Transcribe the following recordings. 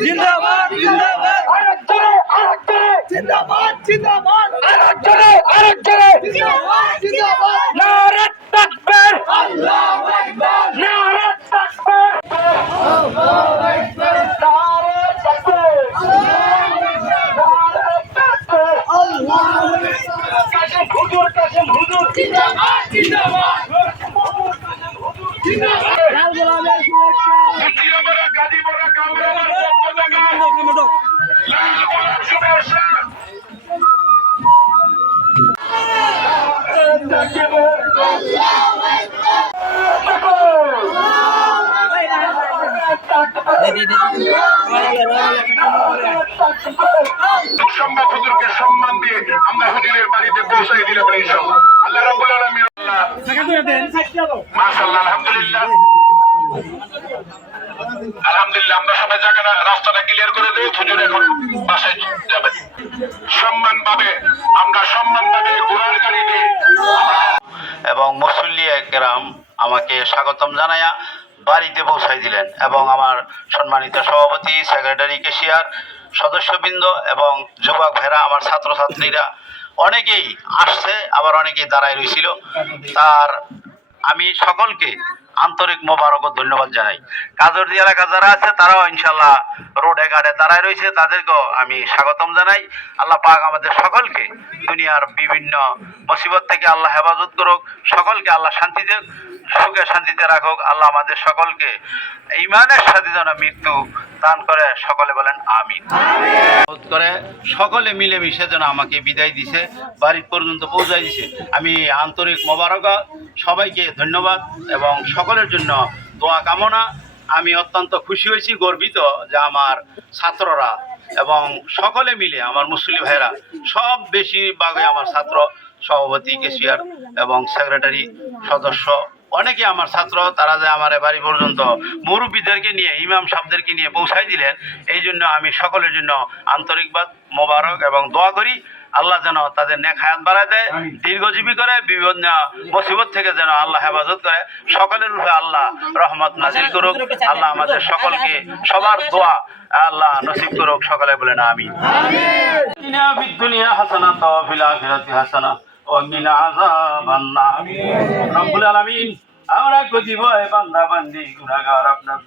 জিন্দাবাদ জিন্দাবাদ জিন্দাবাদ জিন্দাবাদ আরেকজনে জিন্দাবাদ জিন্দাবাদ নারে তাকবীর আল্লাহু আকবার নারে তাকবীর আল্লাহু আকবার নারে তাকবীর আল্লাহু আকবার কাশেম হুজুর জিন্দাবাদ জিন্দাবাদ জিন্দাবাদ লাল গোলামের শুভেচ্ছা মুসলিমরা গাজীপুরা কামরাঙ্গার পক্ষ থেকে লাল গোলাম শুভেচ্ছা সম্মান হুজুরকে সম্মান দিয়ে আমরা হুজুরের বাড়িতে পৌঁছাই দিলাম ইনশাআল্লাহ। আল্লাহ রাব্বুল আলামিন মাশাআল্লাহ আলহামদুলিল্লাহ আলহামদুলিল্লাহ আমরা সবাই জায়গাটা রাস্তাটা ক্লিয়ার করে দেই। হুজুর এখন বাসায় যাবে সম্মান পাবে, আমরা সম্মান পাবে ঘোড়ার গাড়িতে এবং মুসল্লি কেরাম আমাকে স্বাগতম জানায়া বাড়িতে পৌঁছাই দিলেন এবং আমার সম্মানিত সভাপতি, সেক্রেটারি, কেশিয়ার, সদস্যবৃন্দ এবং যুবক ভাইরা, আমার ছাত্রছাত্রীরা অনেকেই আসছে, আবার অনেকেই দাঁড়ায় রয়েছিল। তার আমি সকলকে আন্তরিক মোবারক ও ধন্যবাদ জানাই। কাজরদি এলাকা যারা আছে তারাও ইনশাল্লাহ রোডে ঘাটে দাঁড়ায় রয়েছে, তাদেরকেও আমি স্বাগতম জানাই। আল্লাহ পাক আমাদের সকলকে দুনিয়ার বিভিন্ন মুসিবত থেকে আল্লাহ হেফাজত করুক, সকলকে আল্লাহ শান্তিতে সুখে শান্তিতে রাখুক। আল্লাহ আমাদের সকলকে ঈমানের সাথে যেন মৃত্যু দান করে, সকলে বলেন আমিন। করে সকলে মিলেমিশে যেন আমাকে বিদায় দিছে, বাড়ি পর্যন্ত পৌঁছাই দিছে। আমি আন্তরিক মোবারক সবাইকে ধন্যবাদ এবং সকলের জন্য দোয়া কামনা। আমি অত্যন্ত খুশি হয়েছি, গর্বিত যে আমার ছাত্ররা এবং সকলে মিলে আমার মুসলিম ভাইরা সব বেশিরভাগই আমার ছাত্র, সভাপতি, কেশিয়ার এবং সেক্রেটারি সদস্য অনেকে আমার ছাত্র, তারা যে আমার বাড়ি পর্যন্ত মুরব্বীদেরকে নিয়ে, ইমাম সাহেবদেরকে নিয়ে পৌঁছাই দিলেন, এই জন্য আমি সকলের জন্য আন্তরিকবাদ মোবারক এবং দোয়া করি। আল্লাহ যেন তাদের নেক হায়াত বাড়ায় দেয়, দীর্ঘজীবী করে, বিভিন্ন মুসিবত থেকে যেন আল্লাহ হেফাজত করে, সকলের রূপে আল্লাহ রহমত নাজিল করুক। আল্লাহ আমাদের সকলকে সবার দোয়া আল্লাহ নসিব করুক, সকলে বলেন আমিন। দুনিয়া হাসানা ওয়া ফিল আখিরাতি হাসানা ওয়া কিনা আযাবান নার। রব্বুল আলামিন, আমরা গতি ভয় বান্দা বান্দি গুনাহগার, আপনার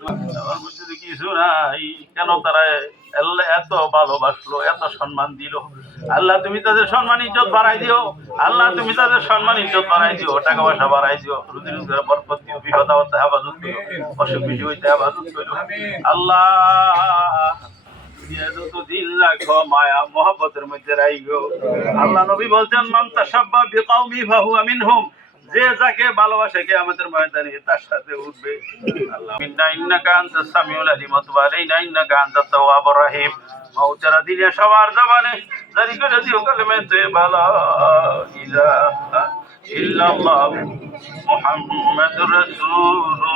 আমার মধ্যে কিছু নাই, কেন তারা আল্লাহ এত ভালোবাসলো, এত সম্মান দিল। আল্লাহ তুমি তাদের সম্মান ইজ্জত বাড়াই দিও, আল্লাহ তুমি তাদের সম্মান ইজ্জত বাড়াই দিও, টাকা পয়সা বাড়াই দিও, রুজি রোজগার বরকত দিও, বিপদ আপদে হেফাজত করো, অসুখ বিসুখ হইতে হেফাজত করো। আল্লাহ যতদিন রাখো মায়া মহব্বতের মধ্যে রাখো। আল্লাহ নবী বলছেন, মান তাশাব্বা বিকাউমি ফাহুয়া মিনহুম, যে যাকে ভালোবাসে কে আমাদের ময়দানে তার সাথে উঠবে। আল্লাহ ইন্নাকা আনতাস সামিউল আলিম ওয়া তুব আলাইনা ইন্নাকা আনতাত তাওয়াবুর রহিম। মৌতের দিনে সবার জবানে জারি করে দিও কালেমা তাইয়্যিবা লা ইলাহা ইল্লাল্লাহ মুহাম্মাদুর রাসূলুল্লাহ।